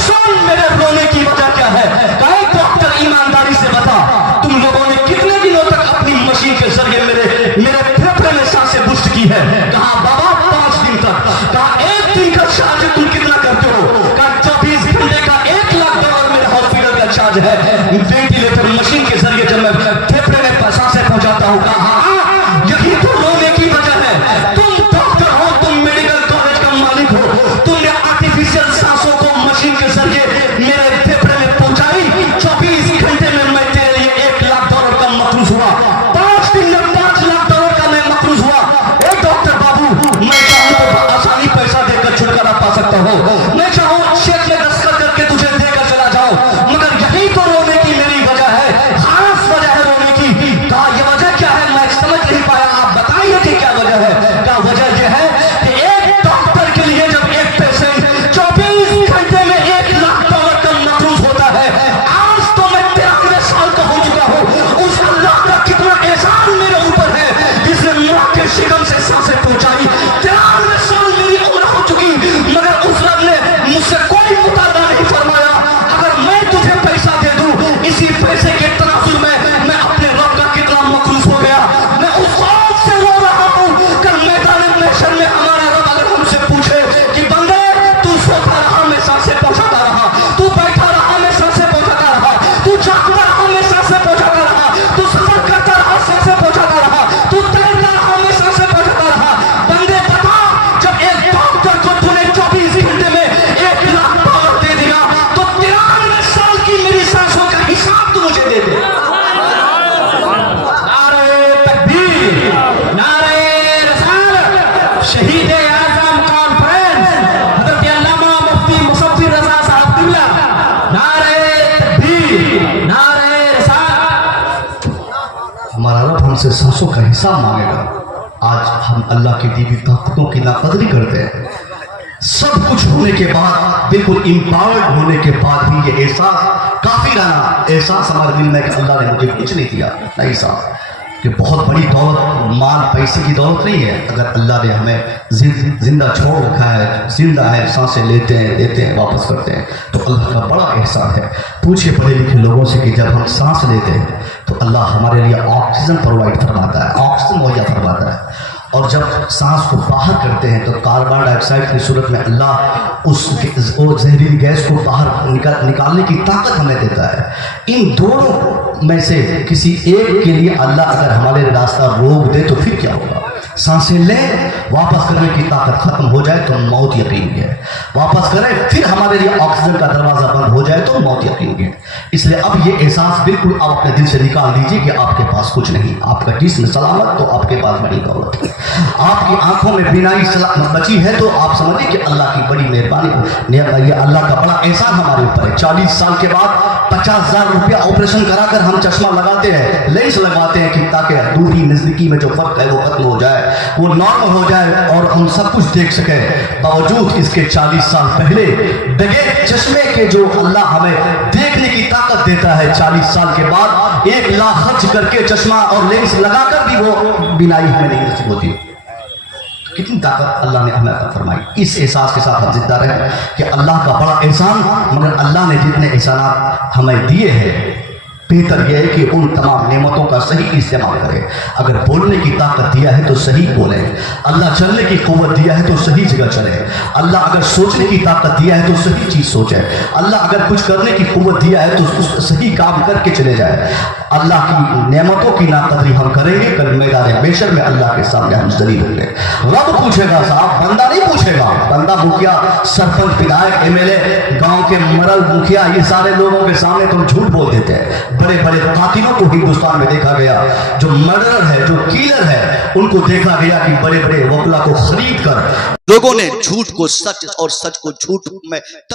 सुन मेरे रोने की वजह क्या है? कहे डॉक्टर ईमानदारी से बता, तुम लोगों ने कितने दिनों तक अपनी मशीन के जरिए मेरे फेफड़े में सांसें बुस्ट की है? कहा बाबा 5 दिन तक। कहा 1 दिन का चार्ज तुम कितना करते हो? कहा 24 घंटे का $1,00,000 मेरे हॉस्पिटल का चार्ज है। वेंटिलेटर मशीन के जरिए जब मैं फेफड़े में सांसें पहुंचाता हूँ। कहा हाँ, यही तो रोने की वजह है। तुम डॉक्टर हो, तुम मेडिकल कॉलेज का मालिक हो, तुमने आर्टिफिशियल सांसों को मशीन के जरिए मेरे फेफड़े में पहुंचाई। 24 घंटे में मैं तेरे लिए $1,00,000 का मखरूज हुआ। 5 दिन में $5,00,000 का मैं मखरूज हुआ। ए डॉक्टर बाबू, मैं चाहूँ तो आसानी पैसा देकर छुटकारा पा सकता हूँ, मैं चाहूँ चेक में दस्तखत करके तुझे देकर चला जाऊं, मगर यही तो रोने की मेरी वजह है, खास वजह है रोने की। कहा ये वजह क्या है? मैं समझ नहीं पाया, आप बताइए कि क्या वजह है? क्या वजह यह है कि एक डॉक्टर के लिए जब एक पेशेंट 24 घंटे में $1,00,000 का मखरूज होता है, आज तो मैं 93 साल का हो चुका हूँ, उस अल्लाह का कितना एहसान मेरे ऊपर है जिसने मौत के शिकम से सांसें पहुंचाई। 93 साल मेरी उम्र हो चुकी, मगर उस रब ने मुझसे कोई मुतालबा नहीं फरमाया। अगर मैं तुझे पैसा दे दूं, इसी पैसे के तनाजुर में मैं अपने रब का कितना मखरूज हो गया। मैं उस खौफ से रो रहा हूं, कल मैदान महशर में हमारा रब अगर हमसे पूछे कि बंदे तू सोता रहा मैं सांसें पहुंचाता रहा, तू बैठा रहा मैं सांसें पहुंचाता रहा, तू जागता रहा मैं सांसें पहुंचाता रहा, तू सफर करता रहा सांसें पहुंचाता रहा, तू तैरता रहा मैं सांसें पहुंचाता रहा। बंदे बता, जब एक डॉक्टर को तूने 24 घंटे में $1,00,000 दे दिया, तो 93 साल की मेरी सांसों का हिसाब तू मुझे दे दे। नारे तकबीर, नारे रसालत, शहीद आज़म कॉन्फ्रेंस हज़रत अल्लामा मुफ्ती मुसफ़िर रज़ा साहब क़िबला, नारे तकबीर, नारे रसालत। हमारा रब हमसे सांसों का हिसाब मांगेगा। आज हम अल्लाह की दी हुई ताकतों की नाकदरी करते हैं। सब कुछ होने के बाद, बिल्कुल इम्पावर्ड होने के बाद भी ये एहसास काफिराना एहसास हमारे दिल में कि अल्लाह ने मुझे कुछ नहीं दिया। नहीं साहब, कि बहुत बड़ी दौलत, माल पैसे की दौलत नहीं है। अगर अल्लाह ने हमें जिंदा छोड़ रखा है, जिंदा है, सांसें लेते हैं, देते हैं, वापस करते हैं, तो अल्लाह का बड़ा एहसान है। पूछिए पढ़े लिखे लोगों से कि जब हम सांस लेते हैं तो अल्लाह हमारे लिए ऑक्सीजन प्रोवाइड करवाता है, ऑक्सीजन मुहैया करवाता है, और जब सांस को बाहर करते हैं तो कार्बन डाइऑक्साइड की सूरत में अल्लाह उस जहरीली गैस को बाहर निकालने की ताकत हमें देता है। इन दोनों में से किसी एक के लिए अल्लाह अगर हमारे रास्ता रोक दे तो फिर क्या होगा? सांसें लें, वापस करने की ताकत खत्म हो जाए तो मौत यकीनी है। वापस करें, फिर हमारे लिए ऑक्सीजन का दरवाजा बंद हो जाए तो मौत यकीनी है। इसलिए अब ये एहसास बिल्कुल आप अपने दिल से निकाल दीजिए कि आपके पास कुछ नहीं, आपका जिस्म सलामत तो आपके पास बड़ी दौलत है। आपकी आंखों में बीनाई बची है तो आप समझिए कि अल्लाह की बड़ी मेहरबानी, ये अल्लाह का बड़ा एहसान हमारे ऊपर है। 40 साल के बाद 50,000 रुपया ऑपरेशन कराकर हम चश्मा लगाते हैं, लेंस लगाते हैं कि ताकि दूरी नजदीकी में जो फर्क है वो खत्म हो जाए, वो नॉर्मल हो जाए और हम सब कुछ देख सकें। बावजूद इसके 40 साल पहले बगैर चश्मे के जो अल्लाह हमें देखने की ताकत देता है, 40 साल के बाद 1,00,000 खर्च करके चश्मा और लेंस लगाकर भी वो बीनाई हमें नहीं नसीब होती। कितनी ताकत अल्लाह ने हमें फरमाई। इस एहसास के साथ हम जिंदा रहे कि अल्लाह का बड़ा एहसान, मगर अल्लाह ने जितने एहसानात हमें दिए हैं, बेहतर यह है कि उन तमाम नेमतों का सही इस्तेमाल करें। अगर बोलने की ताकत दिया है तो सही बोलें, अल्लाह चलने की क़ुव्वत दिया है तो सही जगह चले, अल्लाह अगर सोचने की ताकत दिया है तो सही चीज़ सोचें, अल्लाह अगर कुछ करने की क़ुव्वत दिया है तो उस सही काम करके चले जाए। अल्लाह की नेमतों की नाकदरी हम करेंगे, कल मैदान बेशर में अल्लाह के सामने हम जलील होंगे। रब पूछेगा साहब, बंदा नहीं पूछेगा। बंदा, मुखिया, सरपंच, विधायक, MLA, गांव के मरल मुखिया, ये सारे लोगों के सामने तुम झूठ बोल देते हैं। बड़े बड़े कातिलों को हिंदुस्तान में देखा गया, जो मर्डरर है, जो किलर है, उनको देखा गया कि बड़े बड़े वकला को खरीद कर लोगों ने झूठ को सच और सच को झूठ में